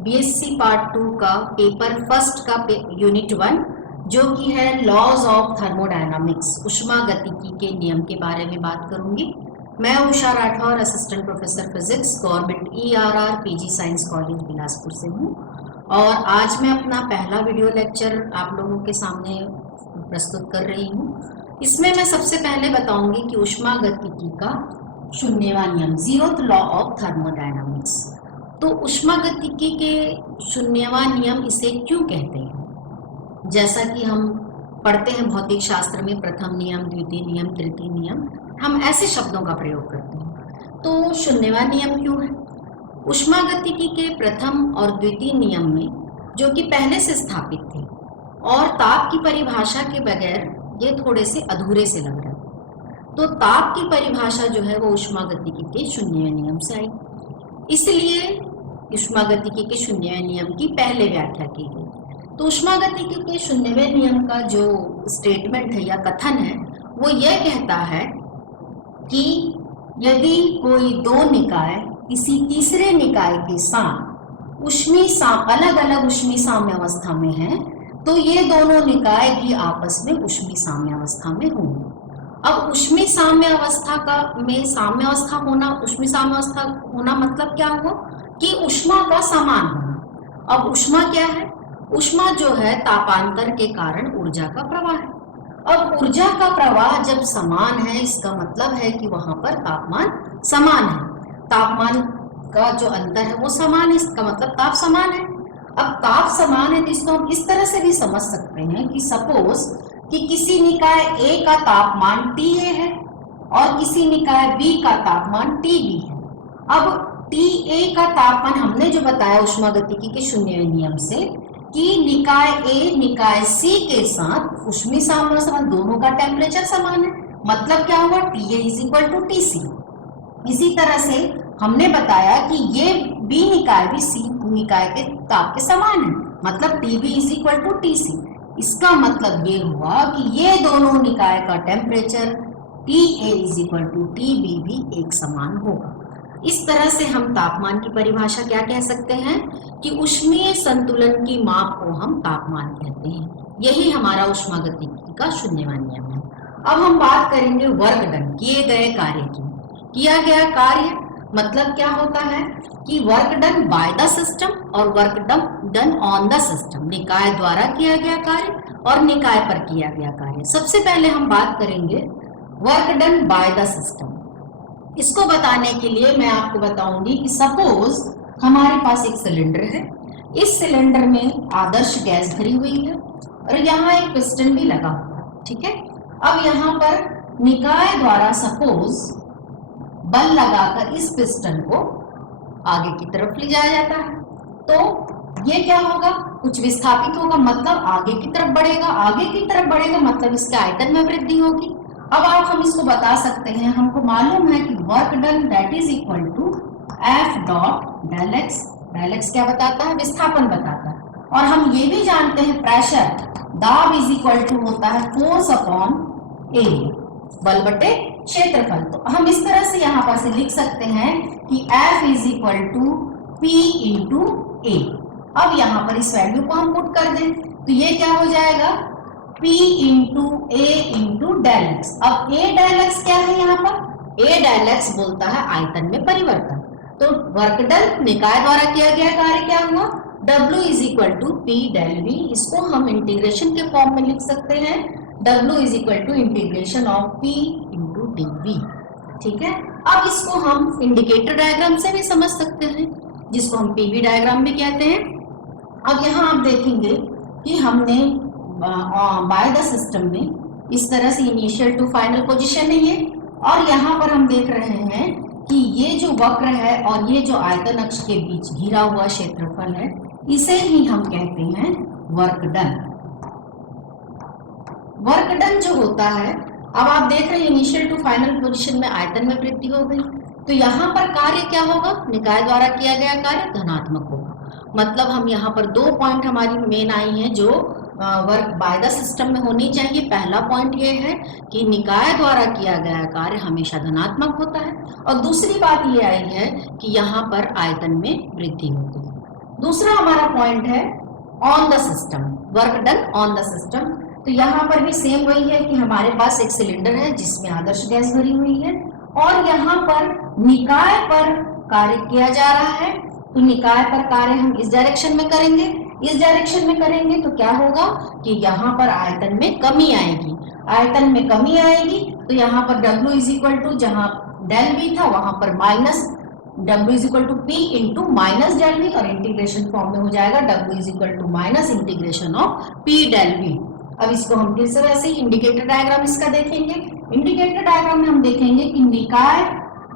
BSc part 2 का paper first का unit 1 जो कि है लॉज ऑफ थर्मोडायनामिक्स, उष्मागतिकी के नियम के बारे में बात करूंगी। मैं Usha Rathore, assistant professor physics, government ERR PG science college Bilaspur से हूँ और आज मैं अपना पहला वीडियो लेक्चर आप लोगों के सामने प्रस्तुत कर रही हूँ। इसमें मैं सबसे पहले बताऊंगी कि उष्मागतिकी का शून्यवां नियम, जीरोथ लॉ ऑफ थर्मोडायनामिक्स। तो उष्मागतिकी के शून्यवां नियम इसे क्यों कहते हैं? जैसा कि हम पढ़ते हैं भौतिक शास्त्र में प्रथम नियम, द्वितीय नियम, तृतीय नियम, हम ऐसे शब्दों का प्रयोग करते हैं। तो शून्यवां नियम क्यों है? उष्मागतिकी के प्रथम और द्वितीय नियम में, जो कि पहले से स्थापित थे और ताप की परिभाषा के बगैर ये थोड़े से अधूरे से लग रहे हैं, तो ताप की परिभाषा जो है वो उष्मागतिकी के शून्यवें नियम से आई। इसलिए उष्मागतिकी के शून्यवें नियम की पहले व्याख्या की गई। तो उष्मागतिकी के शून्यवें नियम का जो स्टेटमेंट है या कथन है वो यह कहता है कि यदि कोई दो निकाय किसी तीसरे निकाय के साथ अलग अलग ऊष्मी साम्यावस्था में है तो ये दोनों निकाय भी आपस में ऊष्मी साम्यावस्था में होंगे। अब ऊष्मी साम्यावस्था में साम्यावस्था होना, ऊष्मी साम्यावस्था होना मतलब क्या हुआ कि ऊष्मा का समान होना। अब ऊष्मा क्या है? ऊष्मा जो है तापांतर के कारण ऊर्जा का प्रवाह है। अब ऊर्जा का प्रवाह जब समान है, इसका मतलब है कि वहां पर तापमान समान है। तापमान का जो अंतर है वो समान है, इसका मतलब ताप समान है। अब ताप समान है तो इसको हम इस तरह से भी समझ सकते हैं कि सपोज कि किसी निकाय A का तापमान TA है और किसी निकाय B का तापमान TB है। अब TA का तापमान हमने जो बताया उष्मागतिकी के शून्यवें नियम से कि निकाय A निकाय C के साथ ऊष्मी साम्यावस्था दोनों का टेम्परेचर समान है, मतलब क्या हुआ? TA = TC। इसी तरह से हमने बताया कि ये B निकाय भी C निकाय के ताप के समान है, मतलब TB = TC। इसका मतलब ये हुआ कि ये दोनों निकाय का टेम्परेचर TA = TB भी एक समान होगा। इस तरह से हम तापमान की परिभाषा क्या कह सकते हैं कि ऊष्मीय संतुलन की माप को हम तापमान कहते हैं। यही हमारा उष्मागतिकी का शून्यवां नियम है। अब हम बात करेंगे वर्क डन, किए गए कार्य की। किया गया कार्य मतलब क्या होता है कि work done by the system और work done on the system, निकाय द्वारा किया गया कार्य और निकाय पर किया गया कार्य। सबसे पहले हम बात करेंगे work done by the system. इसको बताने के लिए मैं आपको बताऊंगी कि सपोज हमारे पास एक सिलेंडर है, इस सिलेंडर में आदर्श गैस भरी हुई है और यहाँ एक पिस्टन भी लगा हुआ है, ठीक है। अब यहाँ पर निकाय द्वारा सपोज बल लगाकर इस पिस्टन को आगे की तरफ ले जाया जाता है, तो ये क्या होगा? कुछ विस्थापित होगा, मतलब आगे की तरफ बढ़ेगा। आगे की तरफ बढ़ेगा मतलब इसके आयतन में वृद्धि होगी। अब हम इसको बता सकते हैं, हमको मालूम है कि work done that is equal to F dot del x. Del x क्या बताता है? विस्थापन बताता है। और हम ये भी जानते हैं प्रेशर, दाब इज इक्वल टू होता है फोर्स अपॉन एरिया, बल बटे क्षेत्रफल। तो हम इस तरह से यहाँ पर से लिख सकते हैं कि F is equal to P into A। अब यहाँ पर इस वैल्यू को हम पुट कर दें तो ये क्या हो जाएगा? P into A into del x. अब A डेल एक्स क्या है यहाँ पर? A डेल एक्स बोलता है आयतन में परिवर्तन। तो वर्क डन निकाय द्वारा किया गया कार्य क्या हुआ? W is equal to P del V। इसको हम इंटीग्रेशन के फॉर्म में लिख सकते हैं, W is equal to integration of P into dV, ठीक है। अब इसको हम इंडिकेटर डायग्राम से भी समझ सकते हैं, जिसको हम PV डायग्राम भी कहते हैं। अब यहाँ आप देखेंगे कि हमने बाय द सिस्टम में इस तरह से इनिशियल टू फाइनल पोजीशन है ये, और यहाँ पर हम देख रहे हैं कि ये जो वक्र है और ये जो आयतन अक्ष के बीच घिरा हुआ क्षेत्रफल है, इसे ही हम कहते हैं वर्क डन। वर्क डन जो होता है, अब आप देख रहे हैं इनिशियल टू फाइनल पोजीशन में आयतन में वृद्धि हो गई, तो यहाँ पर कार्य क्या होगा? निकाय द्वारा किया गया कार्य धनात्मक होगा। मतलब हम यहाँ पर दो पॉइंट हमारी मेन आई हैं जो वर्क बाय द सिस्टम में होनी चाहिए। पहला पॉइंट ये है कि निकाय द्वारा किया गया कार्य हमेशा धनात्मक होता है, और दूसरी बात ये आई है कि यहाँ पर आयतन में वृद्धि होती है। दूसरा हमारा पॉइंट है on the system, work done on the system. तो यहाँ पर भी सेम वही है कि हमारे पास एक सिलेंडर है जिसमें आदर्श गैस भरी हुई है और यहाँ पर निकाय पर कार्य किया जा रहा है। तो निकाय पर कार्य हम इस डायरेक्शन में करेंगे, इस डायरेक्शन में करेंगे तो क्या होगा कि यहाँ पर आयतन में कमी आएगी, आयतन में कमी आएगी। तो यहाँ पर W इज इक्वल टू, जहाँ डेल V था वहां पर minus W is equal to P into minus del V, और इंटीग्रेशन फॉर्म में हो जाएगा W is equal to minus integration of P del V। अब इसको हम फिर से वैसे ही इंडिकेटर डायग्राम इसका देखेंगे। इंडिकेटर डायग्राम में हम देखेंगे कि निकाय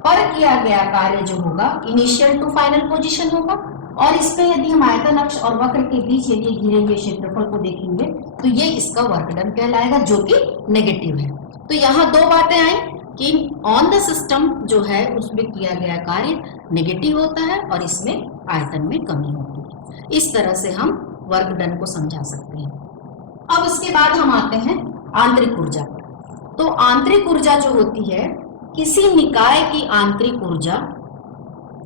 पर किया गया कार्य जो होगा इनिशियल टू फाइनल पोजीशन होगा, और इसमें यदि हम आयतन अक्ष और वक्र के बीच यदि घिरे हुए क्षेत्रफल को देखेंगे तो ये इसका वर्क डन कहलाएगा जो कि नेगेटिव है। तो यहाँ दो बातें आई कि ऑन द सिस्टम जो है उसमें किया गया कार्य नेगेटिव होता है और इसमें आयतन में कमी होती है। इस तरह से हम वर्क डन को समझा सकते हैं। अब इसके बाद हम आते हैं आंतरिक ऊर्जा पर। तो आंतरिक ऊर्जा जो होती है, किसी निकाय की आंतरिक ऊर्जा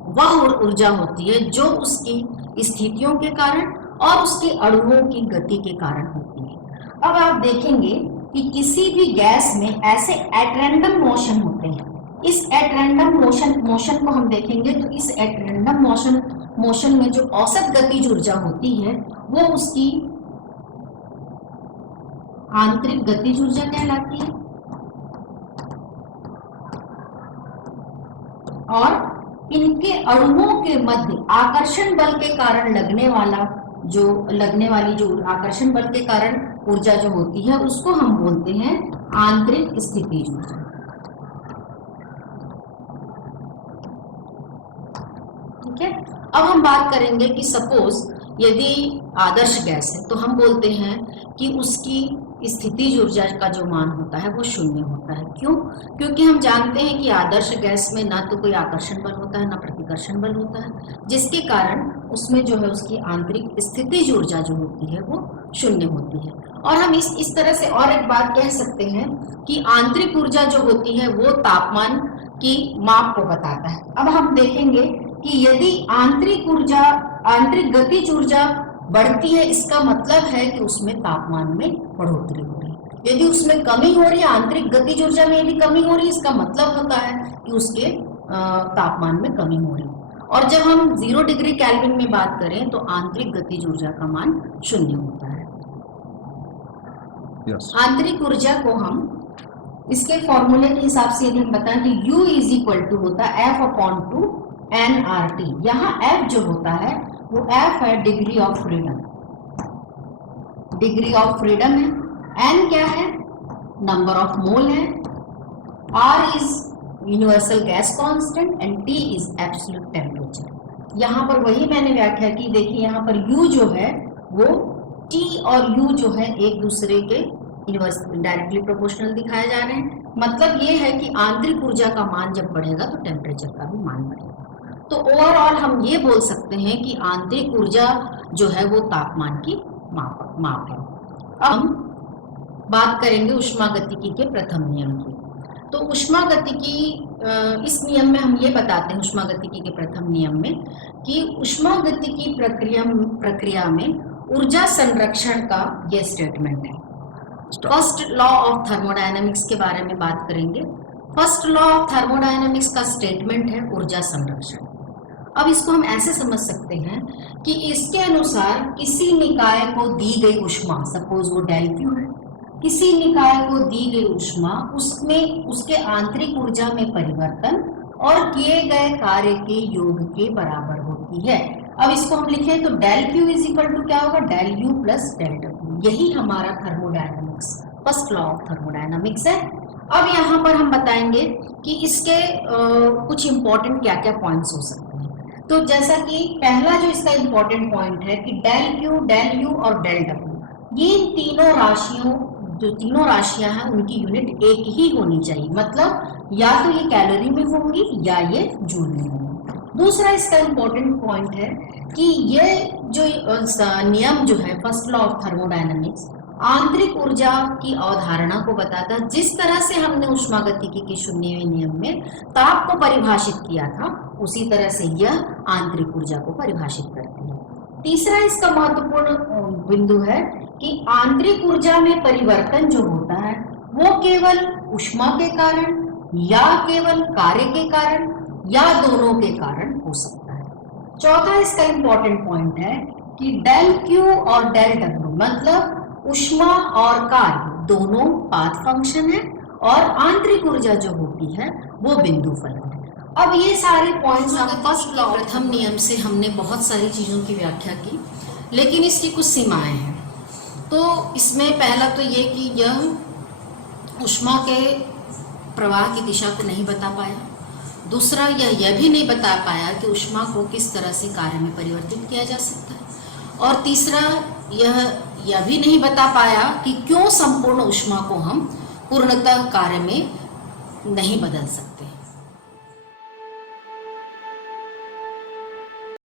वह ऊर्जा होती है जो उसकी स्थितियों के कारण और उसके अणुओं की गति के कारण होती है। अब आप देखेंगे कि किसी भी गैस में ऐसे एट रैंडम मोशन होते हैं। इस एट रैंडम मोशन को हम देखेंगे तो इस एट रैंडम मोशन में जो औसत गतिज ऊर्जा होती है वो उसकी आंतरिक गतिज ऊर्जा कहलाती है, और इनके अणुओं के मध्य आकर्षण बल के कारण लगने वाली जो आकर्षण बल के कारण ऊर्जा जो होती है उसको हम बोलते हैं आंतरिक स्थितिज ऊर्जा। ठीक है। अब हम बात करेंगे कि सपोज यदि आदर्श गैस है तो हम बोलते हैं कि उसकी स्थितिज ऊर्जा का जो मान होता है वो शून्य होता है। क्यों? क्योंकि हम जानते हैं कि आदर्श गैस में ना तो कोई आकर्षण बल होता है ना प्रतिकर्षण बल होता है, जिसके कारण उसमें जो है उसकी आंतरिक स्थितिज ऊर्जा जो होती है वो शून्य होती है। और हम इस तरह से और एक बात कह सकते हैं कि आंतरिक ऊर्जा जो होती है वो तापमान की माप को बताता है। अब हम देखेंगे कि यदि आंतरिक गतिज ऊर्जा बढ़ती है इसका मतलब है कि उसमें तापमान में बढ़ोतरी हो रही है। यदि उसमें कमी हो रही है, आंतरिक गतिज ऊर्जा में यदि कमी हो रही है, इसका मतलब होता है कि उसके तापमान में कमी हो रही है। और जब हम 0 डिग्री केल्विन में बात करें तो आंतरिक गतिज ऊर्जा का मान शून्य होता है। आंतरिक ऊर्जा को हम इसके फॉर्मूले के हिसाब से यदि हम बताएं कि U इज इक्वल टू होता है F/2 nRT। यहाँ F जो होता है वो F है degree of freedom, degree of freedom है। N क्या है? नंबर ऑफ मोल है। R is universal gas constant and T is absolute temperature. यहाँ पर वही मैंने व्याख्या की, देखिए यहाँ पर U जो है वो T और U जो है एक दूसरे के डायरेक्टली प्रोपोर्शनल दिखाए जा रहे हैं। मतलब ये है कि आंतरिक ऊर्जा का मान जब बढ़ेगा तो टेम्परेचर का भी मान बढ़ेगा। तो ओवरऑल हम ये बोल सकते हैं कि आंतरिक ऊर्जा जो है वो तापमान की माप है। अब हम बात करेंगे ऊष्मागतिकी के प्रथम नियम की। तो ऊष्मागतिकी इस नियम में हम ये बताते हैं, ऊष्मागतिकी के प्रथम नियम में, कि ऊष्मागतिकी प्रक्रिया में ऊर्जा संरक्षण का ये स्टेटमेंट है। फर्स्ट लॉ ऑफ थर्मोडायनेमिक्स के बारे में बात करेंगे। फर्स्ट लॉ ऑफ थर्मोडायनेमिक्स का स्टेटमेंट है ऊर्जा संरक्षण। अब इसको हम ऐसे समझ सकते हैं कि इसके अनुसार किसी निकाय को दी गई ऊष्मा, सपोज वो डेल क्यू है, किसी निकाय को दी गई ऊष्मा उसमें उसके आंतरिक ऊर्जा में परिवर्तन और किए गए कार्य के योग के बराबर होती है। अब इसको हम लिखें तो del Q is equal to क्या होगा? Del U plus del W. यही हमारा thermodynamics first law of thermodynamics है। अब यहाँ पर हम बताएंगे कि इसके कुछ इंपॉर्टेंट क्या क्या पॉइंट्स हो सकते हैं। तो जैसा कि पहला जो इसका इंपॉर्टेंट पॉइंट है कि डेल क्यू, डेल यू और डेल डब्ल्यू, ये तीनों राशियां हैं उनकी यूनिट एक ही होनी चाहिए। मतलब या तो ये कैलोरी में होंगी या ये जूल में होंगी। दूसरा इसका इंपॉर्टेंट पॉइंट है कि ये जो नियम जो है फर्स्ट लॉ ऑफ थर्मोडायनामिक्स आंतरिक ऊर्जा की अवधारणा को बताता है। जिस तरह से हमने ऊष्मागतिकी के शून्यवें नियम में ताप को परिभाषित किया था, उसी तरह से यह आंतरिक ऊर्जा को परिभाषित करती है। तीसरा इसका महत्वपूर्ण बिंदु है कि आंतरिक ऊर्जा में परिवर्तन जो होता है वो केवल ऊष्मा के कारण या केवल कार्य के कारण या दोनों के कारण हो सकता है। चौथा इसका इंपॉर्टेंट पॉइंट है कि डेल क्यू और डेल डब्ल्यू मतलब ऊष्मा और कार्य दोनों पाथ फंक्शन है और आंतरिक ऊर्जा जो होती है वो बिंदु फलन है। अब ये सारे पॉइंट्स हम फर्स्ट लॉ प्रथम नियम से हमने बहुत सारी चीज़ों की व्याख्या की, लेकिन इसकी कुछ सीमाएं हैं। तो इसमें पहला तो ये कि यह ऊष्मा के प्रवाह की दिशा को नहीं बता पाया। दूसरा यह भी नहीं बता पाया कि ऊष्मा को किस तरह से कार्य में परिवर्तित किया जा सकता है। और तीसरा यह भी नहीं बता पाया कि क्यों संपूर्ण ऊष्मा को हम पूर्णतः कार्य में नहीं बदल सकते।